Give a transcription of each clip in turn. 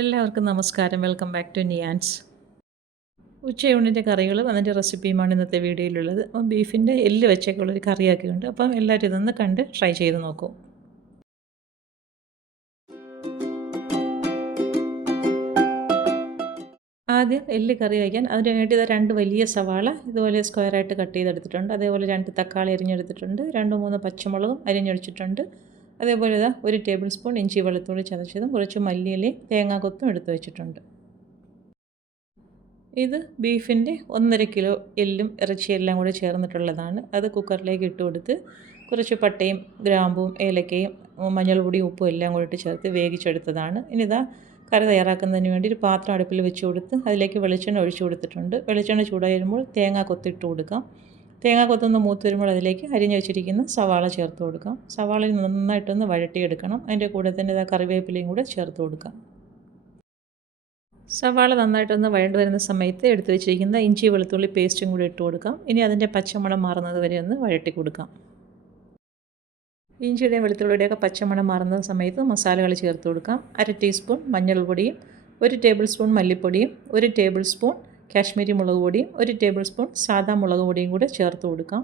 എല്ലാവർക്കും നമസ്കാരം. Welcome back to നിയാൻസ് ഉച്ചയൂണിന്റെ കറികളും അതിന്റെ റെസിപ്പിയുമാണ് ഇന്നത്തെ വീഡിയോയിലുള്ളത്. അപ്പം ബീഫിന്റെ എല്ല് ഉള്ളൊരു കറിയാക്കിയുണ്ട്. അപ്പം എല്ലാവരും ഇതൊന്ന് കണ്ട് ട്രൈ ചെയ്ത് നോക്കൂ. ആദ്യം എല്ല് കറി വയ്ക്കാൻ. അതിന് വേണ്ടി ഇത് രണ്ട് വലിയ സവാള ഇതുപോലെ സ്ക്വയറായിട്ട് കട്ട് ചെയ്തെടുത്തിട്ടുണ്ട്. അതേപോലെ രണ്ട് തക്കാളി അരിഞ്ഞെടുത്തിട്ടുണ്ട്. രണ്ട് മൂന്ന് പച്ചമുളകും അരിഞ്ഞൊഴിച്ചിട്ടുണ്ട്. അതേപോലെ ഇതാ ഒരു ടേബിൾ സ്പൂൺ ഇഞ്ചി വെളുത്തുള്ളി ചതച്ചതും കുറച്ച് മല്ലിയിലയും തേങ്ങാക്കൊത്തും എടുത്തു വെച്ചിട്ടുണ്ട്. ഇത് ബീഫിന്റെ ഒന്നര കിലോ എല്ലും ഇറച്ചിയെല്ലാം കൂടി ചേർന്നിട്ടുള്ളതാണ്. അത് കുക്കറിലേക്ക് ഇട്ട് കൊടുത്ത് കുറച്ച് പട്ടയും ഗ്രാമ്പും ഏലക്കയും മഞ്ഞൾപ്പൊടിയും ഉപ്പും എല്ലാം കൂടി ഇട്ട് ചേർത്ത് വേവിച്ചെടുത്തതാണ്. ഇനി ഇതാ കറി തയ്യാറാക്കുന്നതിന് വേണ്ടി ഒരു പാത്രം അടുപ്പിൽ വെച്ച് കൊടുത്ത് അതിലേക്ക് വെളിച്ചെണ്ണ ഒഴിച്ചു കൊടുത്തിട്ടുണ്ട്. വെളിച്ചെണ്ണ ചൂടായി വരുമ്പോൾ തേങ്ങ കൊത്തിട്ട് കൊടുക്കാം. തേങ്ങ കൊത്തൊന്ന് മൂത്ത് വരുമ്പോൾ അതിലേക്ക് അരിഞ്ഞു വെച്ചിരിക്കുന്ന സവാള ചേർത്ത് കൊടുക്കാം. സവാള നന്നായിട്ടൊന്ന് വഴട്ടിയെടുക്കണം അതിന്റെ കൂടെ തന്നെ ഇതാ കറിവേപ്പിലയും കൂടെ ചേർത്ത് കൊടുക്കാം. സവാള നന്നായിട്ടൊന്ന് വഴണ്ട് വരുന്ന സമയത്ത് എടുത്തു വെച്ചിരിക്കുന്ന ഇഞ്ചി വെളുത്തുള്ളി പേസ്റ്റും കൂടി ഇട്ട് കൊടുക്കാം. ഇനി അതിന്റെ പച്ചമണം മാറുന്നത് വരെ ഒന്ന് വഴട്ടി കൊടുക്കാം. ഇഞ്ചിയുടെയും വെളുത്തുള്ളിയുടെയൊക്കെ പച്ചമണം മാറുന്ന സമയത്ത് മസാലകൾ ചേർത്ത് കൊടുക്കാം. അര ടീസ്പൂൺ മഞ്ഞൾപ്പൊടിയും ഒരു ടേബിൾ സ്പൂൺ മല്ലിപ്പൊടിയും ഒരു ടേബിൾ സ്പൂൺ കാശ്മീരി മുളക് പൊടിയും ഒരു ടേബിൾ സ്പൂൺ സാധാ മുളക് പൊടിയും കൂടെ ചേർത്ത് കൊടുക്കാം.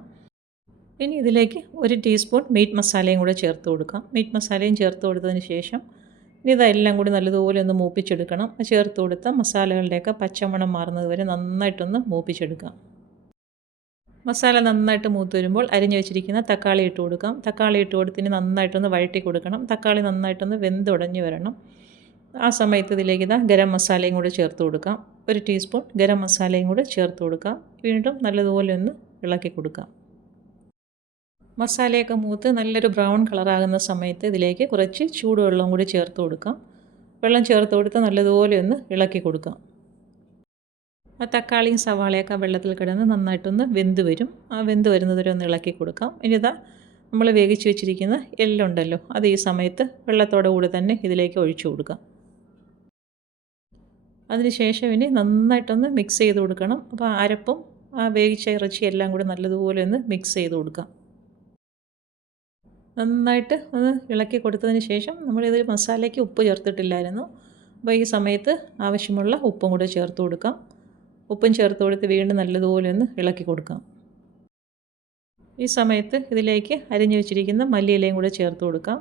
ഇനി ഇതിലേക്ക് ഒരു ടീസ്പൂൺ മീറ്റ് മസാലയും കൂടെ ചേർത്ത് കൊടുക്കാം. മീറ്റ് മസാലയും ചേർത്ത് കൊടുത്തതിന് ശേഷം ഇനി ഇതെല്ലാം കൂടി നല്ലതുപോലെ ഒന്ന് മൂപ്പിച്ചെടുക്കണം. ചേർത്ത് കൊടുത്ത മസാലകളുടെയൊക്കെ പച്ചമണം മാറുന്നത് വരെ നന്നായിട്ടൊന്ന് മൂപ്പിച്ചെടുക്കാം. മസാല നന്നായിട്ട് മൂത്ത് വരുമ്പോൾ അരിഞ്ഞു വെച്ചിരിക്കുന്ന തക്കാളി ഇട്ട് കൊടുക്കാം. തക്കാളി ഇട്ട് കൊടുത്തിന് നന്നായിട്ടൊന്ന് വഴറ്റി കൊടുക്കണം. തക്കാളി നന്നായിട്ടൊന്ന് വെന്തുടഞ്ഞ് വരണം. ആ സമയത്ത് ഇതിലേക്ക് ഇതാ ഗരം മസാലയും കൂടെ ചേർത്ത് കൊടുക്കാം. ഒരു ടീസ്പൂൺ ഗരം മസാലയും കൂടെ ചേർത്ത് കൊടുക്കാം. വീണ്ടും നല്ലതുപോലെ ഒന്ന് ഇളക്കി കൊടുക്കാം. മസാലയൊക്കെ മൂത്ത് നല്ലൊരു ബ്രൗൺ കളറാകുന്ന സമയത്ത് ഇതിലേക്ക് കുറച്ച് ചൂടുവെള്ളം കൂടി ചേർത്ത് കൊടുക്കാം. വെള്ളം ചേർത്ത് കൊടുത്ത് നല്ലതുപോലെ ഒന്ന് ഇളക്കി കൊടുക്കാം. ആ തക്കാളിയും സവാളയൊക്കെ വെള്ളത്തിൽ കിടന്ന് നന്നായിട്ടൊന്ന് വെന്ത് വരും. ആ വെന്ത് വരുന്നതുവരെ ഒന്ന് ഇളക്കി കൊടുക്കാം. ഇനി ഇതാ നമ്മൾ വേവിച്ച് വെച്ചിരിക്കുന്ന എല്ലുണ്ടല്ലോ അത് ഈ സമയത്ത് വെള്ളത്തോടെ കൂടി തന്നെ ഇതിലേക്ക് ഒഴിച്ചു കൊടുക്കാം. അതിനുശേഷം ഇനി നന്നായിട്ടൊന്ന് മിക്സ് ചെയ്ത് കൊടുക്കണം. അപ്പോൾ അരപ്പും ആ വേവിച്ച ഇറച്ചി എല്ലാം കൂടി നല്ലതുപോലെ ഒന്ന് മിക്സ് ചെയ്ത് കൊടുക്കാം. നന്നായിട്ട് ഒന്ന് ഇളക്കി കൊടുത്തതിന് ശേഷം നമ്മളിതിൽ മസാലയ്ക്ക് ഉപ്പ് ചേർത്തിട്ടില്ലായിരുന്നു. അപ്പോൾ ഈ സമയത്ത് ആവശ്യമുള്ള ഉപ്പും കൂടെ ചേർത്ത് കൊടുക്കാം. ഉപ്പും ചേർത്ത് കൊടുത്ത് വീണ്ടും നല്ലതുപോലെ ഒന്ന് ഇളക്കി കൊടുക്കാം. ഈ സമയത്ത് ഇതിലേക്ക് അരിഞ്ഞു വെച്ചിരിക്കുന്ന മല്ലിയിലയും കൂടെ ചേർത്ത് കൊടുക്കാം.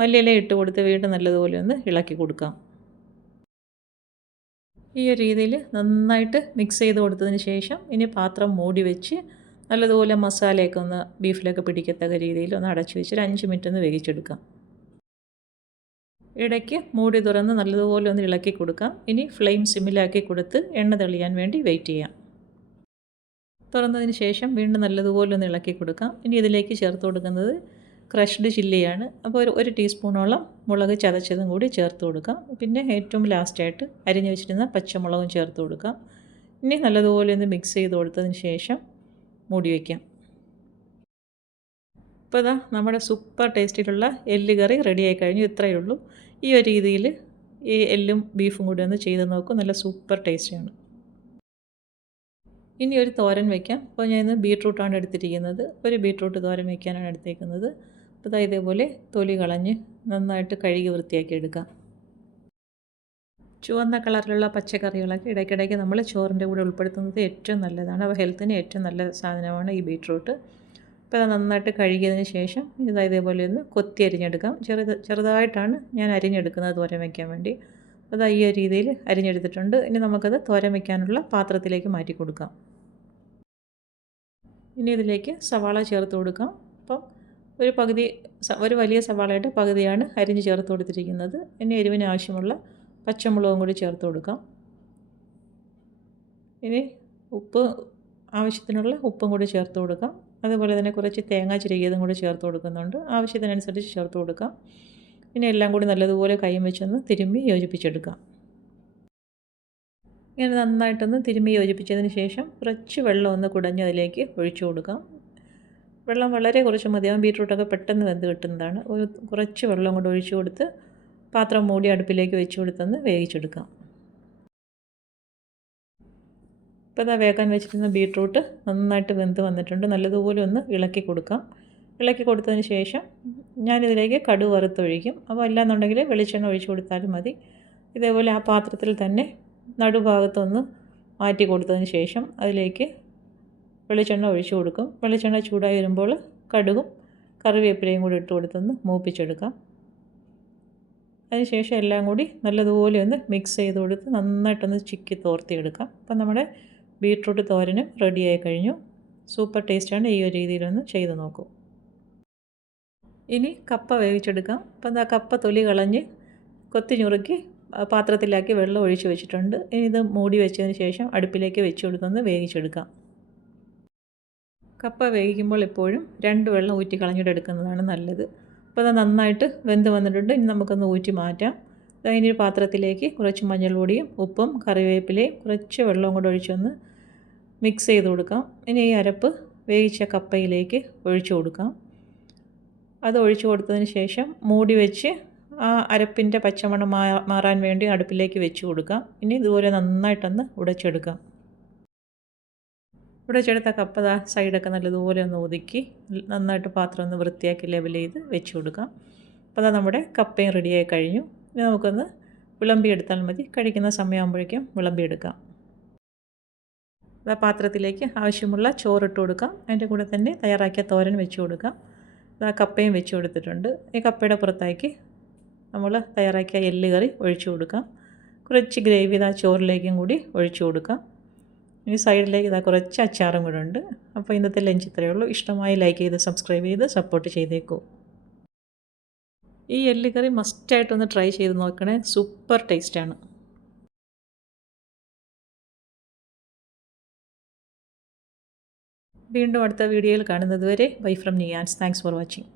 മല്ലിയില ഇട്ട് കൊടുത്ത് വീണ്ടും നല്ലതുപോലെ ഒന്ന് ഇളക്കി കൊടുക്കാം. ഈ ഒരു രീതിയിൽ നന്നായിട്ട് മിക്സ് ചെയ്ത് കൊടുത്തതിന് ശേഷം ഇനി പാത്രം മൂടി വെച്ച് നല്ലതുപോലെ മസാലയൊക്കെ ഒന്ന് ബീഫിലൊക്കെ പിടിക്കത്തക്ക രീതിയിൽ ഒന്ന് അടച്ചു വെച്ച് ഒരു അഞ്ച് മിനിറ്റ് ഒന്ന് വേവിച്ചെടുക്കാം. ഇടയ്ക്ക് മൂടി തുറന്ന് നല്ലതുപോലെ ഒന്ന് ഇളക്കി കൊടുക്കാം. ഇനി ഫ്ലെയിം സിമ്മിലാക്കി കൊടുത്ത് എണ്ണ തെളിയാൻ വേണ്ടി വെയിറ്റ് ചെയ്യാം. തുറന്നതിന് ശേഷം വീണ്ടും നല്ലതുപോലെ ഒന്ന് ഇളക്കി കൊടുക്കാം. ഇനി ഇതിലേക്ക് ചേർത്ത് കൊടുക്കുന്നത് ക്രഷ്ഡ് ചില്ലിയാണ്. അപ്പോൾ ഒരു ഒരു ടീസ്പൂണോളം മുളക് ചതച്ചതും കൂടി ചേർത്ത് കൊടുക്കാം. പിന്നെ ഏറ്റവും ലാസ്റ്റായിട്ട് അരിഞ്ഞു വെച്ചിരുന്ന പച്ചമുളകും ചേർത്ത് കൊടുക്കാം. ഇനി നല്ലതുപോലെ ഒന്ന് മിക്സ് ചെയ്ത് കൊടുത്തതിന് ശേഷം മൂടി വയ്ക്കാം ഇപ്പോൾ ഇതാ നമ്മുടെ സൂപ്പർ ടേസ്റ്റിലുള്ള എല്ല് കറി റെഡിയായി കഴിഞ്ഞു. ഇത്രയേ ഉള്ളൂ. ഈ ഒരു രീതിയിൽ ഈ എല്ലും ബീഫും കൂടി ഒന്ന് ചെയ്ത് നോക്കും. നല്ല സൂപ്പർ ടേസ്റ്റിയാണ് ഇനി ഒരു തോരൻ വയ്ക്കാം അപ്പോൾ ഞാൻ ഇന്ന് ബീട്രൂട്ടാണ് എടുത്തിരിക്കുന്നത്. ഒരു ബീട്രൂട്ട് തോരൻ വയ്ക്കാനാണ് എടുത്തേക്കുന്നത്. അപ്പോൾ ഇതേപോലെ തൊലി കളഞ്ഞ് നന്നായിട്ട് കഴുകി വൃത്തിയാക്കി എടുക്കാം. ചുവന്ന കളറിലുള്ള പച്ചക്കറികളൊക്കെ ഇടയ്ക്കിടയ്ക്ക് നമ്മൾ ചോറിന്റെ കൂടെ ഉൾപ്പെടുത്തുന്നത് ഏറ്റവും നല്ലതാണ്. അപ്പോൾ ഹെൽത്തിന് ഏറ്റവും നല്ല സാധനമാണ് ഈ ബീട്രൂട്ട്. അപ്പോൾ അത് നന്നായിട്ട് കഴുകിയതിന് ശേഷം ഇതാ ഇതേപോലെ ഒന്ന് കൊത്തി അരിഞ്ഞെടുക്കാം. ചെറുത് ചെറുതായിട്ടാണ് ഞാൻ അരിഞ്ഞെടുക്കുന്നത് തോരൻ വയ്ക്കാൻ വേണ്ടി. അത് ഈ ഒരു രീതിയിൽ അരിഞ്ഞെടുത്തിട്ടുണ്ട്. ഇനി നമുക്കത് തോരൻ വയ്ക്കാനുള്ള പാത്രത്തിലേക്ക് മാറ്റി കൊടുക്കാം. ഇനി ഇതിലേക്ക് സവാള ചേർത്ത് കൊടുക്കാം. ഒരു പകുതി ഒരു വലിയ സവാളയുടെ പകുതിയാണ് അരിഞ്ഞ് ചേർത്ത് കൊടുത്തിരിക്കുന്നത്. ഇനി എരിവിന് ആവശ്യമുള്ള പച്ചമുളകും കൂടി ചേർത്ത് കൊടുക്കാം. ഇനി ഉപ്പ് ആവശ്യത്തിനുള്ള ഉപ്പും കൂടി ചേർത്ത് കൊടുക്കാം. അതുപോലെ തന്നെ കുറച്ച് തേങ്ങ ചിരകിയതും കൂടി ചേർത്ത് കൊടുക്കുന്നുണ്ട്. ആവശ്യത്തിനനുസരിച്ച് ചേർത്ത് കൊടുക്കാം. ഇനി എല്ലാം കൂടി നല്ലതുപോലെ കൈയും വെച്ചൊന്ന് തിരുമ്പി യോജിപ്പിച്ചെടുക്കാം. ഇങ്ങനെ നന്നായിട്ടൊന്ന് തിരുമ്മി യോജിപ്പിച്ചതിന് ശേഷം കുറച്ച് വെള്ളം ഒന്ന് കുടഞ്ഞ് അതിലേക്ക് ഒഴിച്ചു കൊടുക്കാം. വെള്ളം വളരെ കുറച്ച് മതിയാവും ബീട്രൂട്ടൊക്കെ പെട്ടെന്ന് വെന്ത് കിട്ടുന്നതാണ്. ഒരു കുറച്ച് വെള്ളം കൊണ്ട് ഒഴിച്ചു കൊടുത്ത് പാത്രം മൂടി അടുപ്പിലേക്ക് വെച്ച് കൊടുത്തൊന്ന് വേവിച്ചെടുക്കാം. ഇപ്പോൾ ഇതാ വേക്കാൻ വെച്ചിരുന്ന ബീട്രൂട്ട് നന്നായിട്ട് വെന്ത് വന്നിട്ടുണ്ട്. നല്ലതുപോലെ ഒന്ന് ഇളക്കി കൊടുക്കാം. ഇളക്കി കൊടുത്തതിന് ശേഷം ഞാനിതിലേക്ക് കടു വറുത്തൊഴിക്കും. അപ്പോൾ അല്ലാന്നുണ്ടെങ്കിൽ വെളിച്ചെണ്ണ ഒഴിച്ചു കൊടുത്താലും മതി. ഇതേപോലെ ആ പാത്രത്തിൽ തന്നെ നടുഭാഗത്തൊന്ന് മാറ്റി കൊടുത്തതിന് ശേഷം അതിലേക്ക് വെളിച്ചെണ്ണ ഒഴിച്ചു കൊടുക്കും. വെളിച്ചെണ്ണ ചൂടായി വരുമ്പോൾ കടുകും കറിവേപ്പിലയും കൂടി ഇട്ട് കൊടുത്തൊന്ന് മൂപ്പിച്ചെടുക്കാം. അതിനുശേഷം എല്ലാം കൂടി നല്ലതുപോലെ ഒന്ന് മിക്സ് ചെയ്ത് കൊടുത്ത് നന്നായിട്ടൊന്ന് ചിക്കി തോർത്തിയെടുക്കാം. അപ്പം നമ്മുടെ ബീട്രൂട്ട് തോരനും റെഡിയായി കഴിഞ്ഞു. സൂപ്പർ ടേസ്റ്റാണ് ഈ ഒരു രീതിയിലൊന്ന് ചെയ്ത് നോക്കൂ. ഇനി കപ്പ വേവിച്ചെടുക്കാം. അപ്പം ആ കപ്പ തൊലി കളഞ്ഞ് കൊത്തി ഞുറുക്കി പാത്രത്തിലാക്കി വെള്ളം ഒഴിച്ച് വെച്ചിട്ടുണ്ട്. ഇനി ഇത് മൂടി വെച്ചതിന് ശേഷം അടുപ്പിലേക്ക് വെച്ച് കൊടുത്തൊന്ന് വേവിച്ചെടുക്കാം. കപ്പ വേവിക്കുമ്പോൾ എപ്പോഴും രണ്ട് വെള്ളം ഊറ്റി കളഞ്ഞിട്ട് എടുക്കുന്നതാണ് നല്ലത്. അപ്പോൾ അത് നന്നായിട്ട് വെന്ത് വന്നിട്ടുണ്ട്. ഇനി നമുക്കൊന്ന് ഊറ്റി മാറ്റാം. അതിന് ഒരു പാത്രത്തിലേക്ക് കുറച്ച് മഞ്ഞൾപ്പൊടിയും ഉപ്പും കറിവേപ്പിലയും കുറച്ച് വെള്ളവും കൂടെ ഒഴിച്ചൊന്ന് മിക്സ് ചെയ്ത് കൊടുക്കാം. ഇനി ഈ അരപ്പ് വേവിച്ച കപ്പയിലേക്ക് ഒഴിച്ചു കൊടുക്കാം. അത് ഒഴിച്ചു കൊടുത്തതിന് ശേഷം മൂടി വെച്ച് ആ അരപ്പിന്റെ പച്ചമണം മാറാൻ വേണ്ടി അടുപ്പിലേക്ക് വെച്ച് കൊടുക്കാം. ഇനി ഇതുപോലെ നന്നായിട്ടൊന്ന് ഉടച്ചെടുക്കാം. ഉടച്ചെടുത്ത കപ്പ സൈഡൊക്കെ നല്ലതുപോലെ ഒന്ന് ഒതുക്കി നന്നായിട്ട് പാത്രം ഒന്ന് വൃത്തിയാക്കി ലെവൽ ചെയ്ത് വെച്ച് കൊടുക്കാം. അപ്പോൾ അതാ നമ്മുടെ കപ്പയും റെഡിയായി കഴിഞ്ഞു. ഇനി നമുക്കൊന്ന് വിളമ്പിയെടുത്താൽ മതി. കഴിക്കുന്ന സമയമാകുമ്പോഴേക്കും വിളമ്പിയെടുക്കാം അതാ പാത്രത്തിലേക്ക് ആവശ്യമുള്ള ചോറിട്ട് കൊടുക്കാം. അതിന്റെ കൂടെ തന്നെ തയ്യാറാക്കിയ തോരൻ വെച്ച് കൊടുക്കാം. അതാ കപ്പയും വെച്ച് കൊടുത്തിട്ടുണ്ട്. ഈ കപ്പയുടെ പുറത്തേക്ക് നമ്മൾ തയ്യാറാക്കിയ എല്ല് കറി ഒഴിച്ചു കൊടുക്കാം. കുറച്ച് ഗ്രേവി ഇതാ ചോറിലേക്കും കൂടി ഒഴിച്ചു കൊടുക്കാം. ഇനി സൈഡിലേക്ക് ഇതാ കുറച്ച് അച്ചാറും കൂടെ ഉണ്ട്. അപ്പോൾ ഇന്നത്തെ ലഞ്ച് ഇത്രയേ ഉള്ളൂ. ഇഷ്ടമായി ലൈക്ക് ചെയ്ത് സബ്സ്ക്രൈബ് ചെയ്ത് സപ്പോർട്ട് ചെയ്തേക്കൂ. ഈ എല്ലുകറി മസ്റ്റായിട്ടൊന്ന് ട്രൈ ചെയ്ത് നോക്കണേ. സൂപ്പർ ടേസ്റ്റാണ് വീണ്ടും അടുത്ത വീഡിയോയിൽ കാണുന്നത് വരെ bye from നിയാൻസ്. Thanks for watching